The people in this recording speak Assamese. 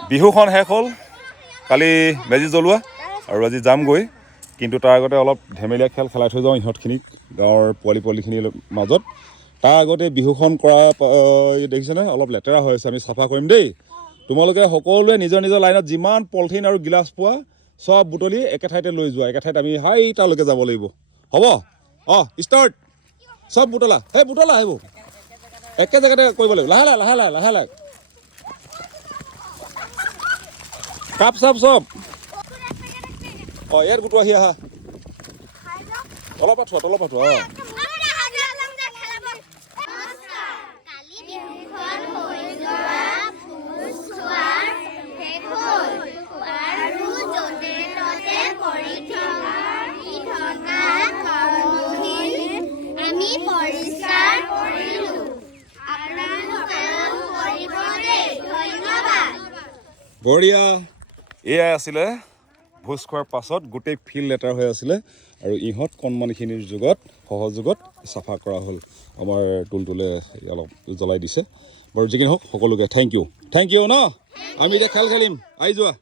বিহুখন শেষ হ'ল কালি মেজি জ্বলোৱা আৰু আজি যামগৈ কিন্তু তাৰ আগতে অলপ ধেমেলীয়া খেল খেলাই থৈ যাওঁ ইহঁতখিনিক গাঁৱৰ পোৱালিখিনিৰ মাজত তাৰ আগতে বিহুখন কৰা দেখিছেনে অলপ লেতেৰা হৈ আছে আমি চাফা কৰিম দেই তোমালোকে সকলোৱে নিজৰ নিজৰ লাইনত যিমান পলিথিন আৰু গিলাচ পোৱা সব বুটলি একে ঠাইতে লৈ যোৱা একে ঠাইত আমি তালৈকে যাব লাগিব হ'ব ষ্টাৰ্ট সব বুটলা বুটলা সেইবোৰ একে জেগাতে কৰিব লাগিব লাহে লাহে কাপ চাপ চব ইয়াত গোটো আহি আহা তলৰ পাঠোৱা বঢ়িয়া এয়াই আছিলে ভোজ খোৱাৰ পাছত গোটেই ফিল্ড লেটাৰ হৈ আছিলে আৰু ইহঁত কণমানিখিনিৰ সহযোগত চাফা কৰা হ'ল আমাৰ টুলটুলে অলপ জ্বলাই দিছে বাৰু যিকি নহওক সকলোকে থেংক ইউ ন আমি এতিয়া খেল খেলিম আহি যোৱা